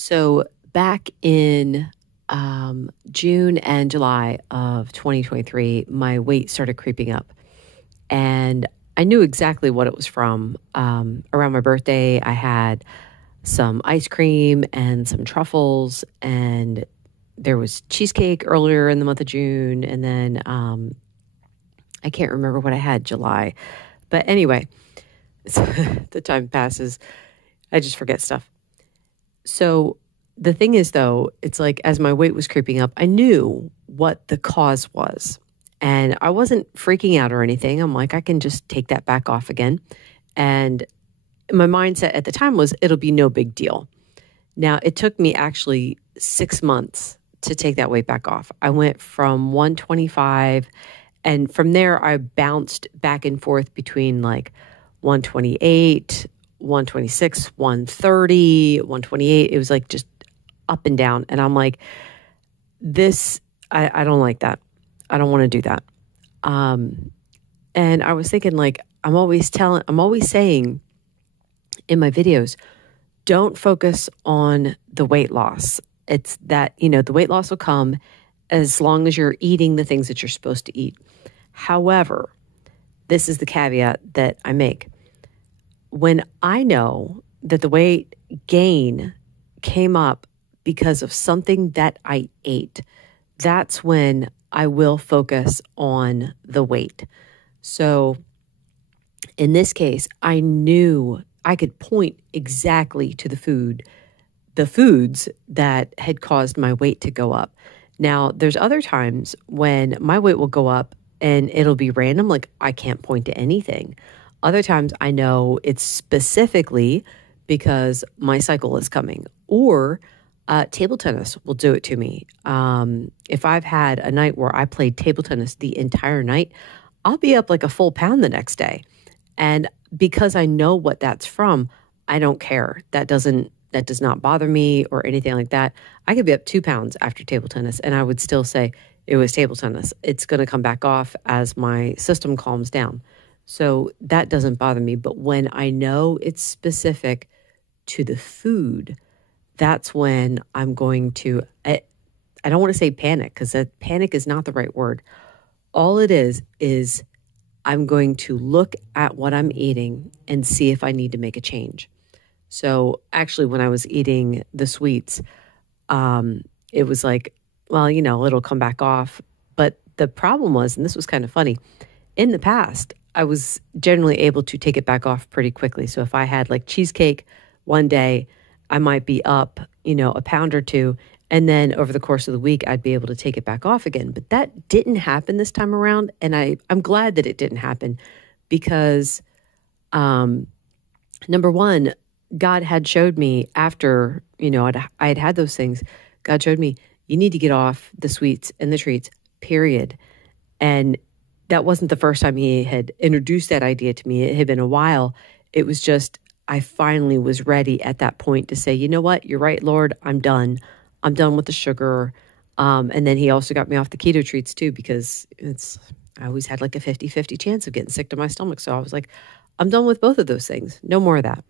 So back in June and July of 2023, my weight started creeping up. And I knew exactly what it was from. Around my birthday, I had some ice cream and some truffles, and there was cheesecake earlier in the month of June. And then I can't remember what I had July. But anyway, the time passes. I just forget stuff. So the thing is, though, it's like as my weight was creeping up, I knew what the cause was. And I wasn't freaking out or anything. I'm like, I can just take that back off again. And my mindset at the time was it'll be no big deal. Now, it took me actually 6 months to take that weight back off. I went from 125, and from there, I bounced back and forth between like 128, 126, 130, 128. It was like just up and down. And I'm like, I don't like that. I don't want to do that. And I was thinking, like, I'm always saying in my videos, don't focus on the weight loss. It's that, the weight loss will come as long as you're eating the things that you're supposed to eat. However, this is the caveat that I make. When I know that the weight gain came up because of something that I ate, that's when I will focus on the weight. So in this case, I knew I could point exactly to the foods that had caused my weight to go up. Now, there's other times when my weight will go up and it'll be random, like I can't point to anything. Other times I know it's specifically because my cycle is coming, or table tennis will do it to me. If I've had a night where I played table tennis the entire night, I'll be up like a full pound the next day. And because I know what that's from, I don't care. That does not bother me or anything like that. I could be up 2 pounds after table tennis, and I would still say it was table tennis. It's going to come back off as my system calms down. So that doesn't bother me. But when I know it's specific to the food, that's when I'm going to, I don't want to say panic, because panic is not the right word. All it is I'm going to look at what I'm eating and see if I need to make a change. So actually, when I was eating the sweets, it was like, well, it'll come back off. But the problem was, and this was kind of funny, in the past, I was generally able to take it back off pretty quickly. So if I had like cheesecake one day, I might be up, a pound or two. And then over the course of the week, I'd be able to take it back off again. But that didn't happen this time around. And I'm glad that it didn't happen because, number one, God had showed me after, I had those things. God showed me, you need to get off the sweets and the treats, period. And that wasn't the first time he had introduced that idea to me. It had been a while. It was just, I finally was ready at that point to say, you know what? You're right, Lord. I'm done. I'm done with the sugar. And then he also got me off the keto treats too, because I always had like a 50-50 chance of getting sick to my stomach. So I was like, I'm done with both of those things. No more of that.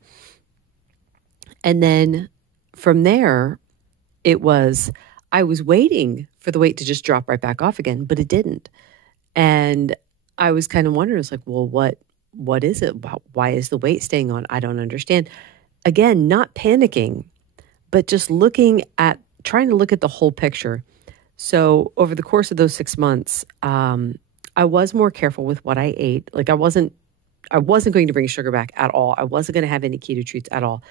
And then from there, I was waiting for the weight to just drop right back off again, but it didn't. And I was kind of wondering, it's like, well, what is it? Why is the weight staying on? I don't understand. Again, not panicking, but just trying to look at the whole picture. So over the course of those 6 months, I was more careful with what I ate. Like I wasn't going to bring sugar back at all. I wasn't going to have any keto treats at all.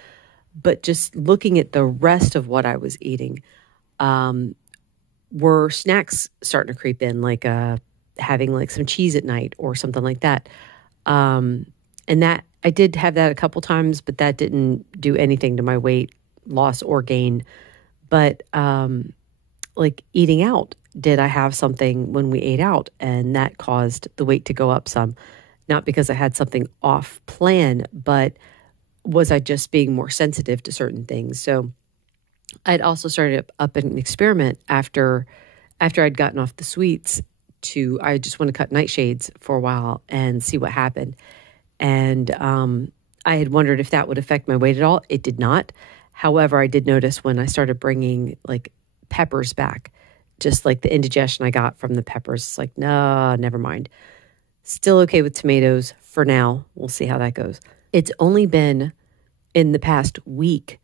But just looking at the rest of what I was eating, were snacks starting to creep in, like having like some cheese at night or something like that. And that I did have that a couple times, but that didn't do anything to my weight loss or gain. But like eating out, did I have something when we ate out? And that caused the weight to go up some, not because I had something off plan, but was I just being more sensitive to certain things? So I'd also started up an experiment after I'd gotten off the sweets I just want to cut nightshades for a while and see what happened. And I had wondered if that would affect my weight at all. It did not. However, I did notice when I started bringing like peppers back, just like the indigestion I got from the peppers, it's like, nah, never mind. Still okay with tomatoes for now. We'll see how that goes. It's only been in the past week,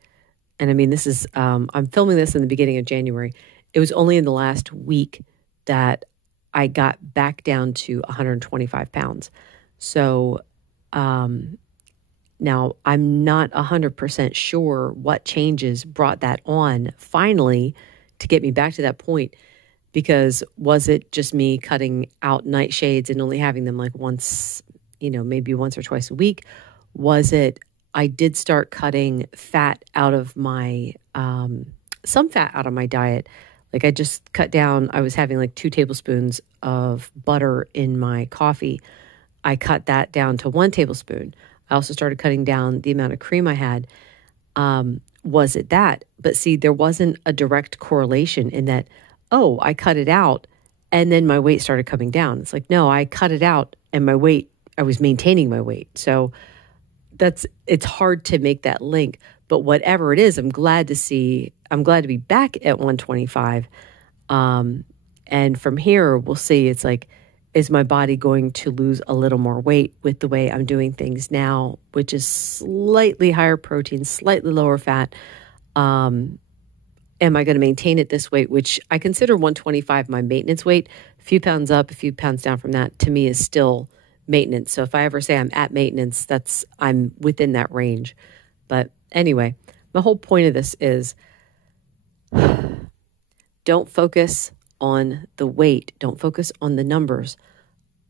and I mean, this is, I'm filming this in the beginning of January. It was only in the last week that I got back down to 125 pounds. So now I'm not 100% sure what changes brought that on finally to get me back to that point. Because was it just me cutting out nightshades and only having them like once, maybe once or twice a week? Was it I did start cutting fat out of my, some fat out of my diet. Like I just cut down, I was having like 2 tablespoons of butter in my coffee. I cut that down to 1 tablespoon. I also started cutting down the amount of cream I had. Was it that? But see, there wasn't a direct correlation in that, oh, I cut it out and then my weight started coming down. It's like, no, I cut it out and my weight, I was maintaining my weight. So it's hard to make that link. But whatever it is, I'm glad to be back at 125. And from here, we'll see. It's like, is my body going to lose a little more weight with the way I'm doing things now, which is slightly higher protein, slightly lower fat? Am I going to maintain it this weight, which I consider 125 my maintenance weight? A few pounds up, a few pounds down from that, to me is still maintenance. So if I ever say I'm at maintenance, I'm within that range. But anyway, the whole point of this is don't focus on the weight. Don't focus on the numbers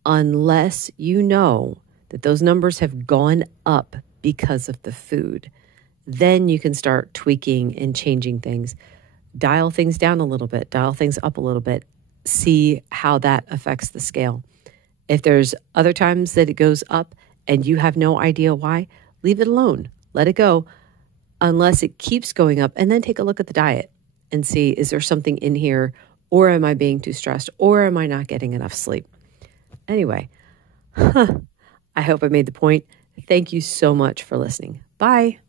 unless you know that those numbers have gone up because of the food. Then you can start tweaking and changing things. Dial things down a little bit, dial things up a little bit, see how that affects the scale. If there's other times that it goes up and you have no idea why, leave it alone. Let it go unless it keeps going up, and then take a look at the diet and see, is there something in here, or am I being too stressed, or am I not getting enough sleep? Anyway, I hope I made the point. Thank you so much for listening. Bye.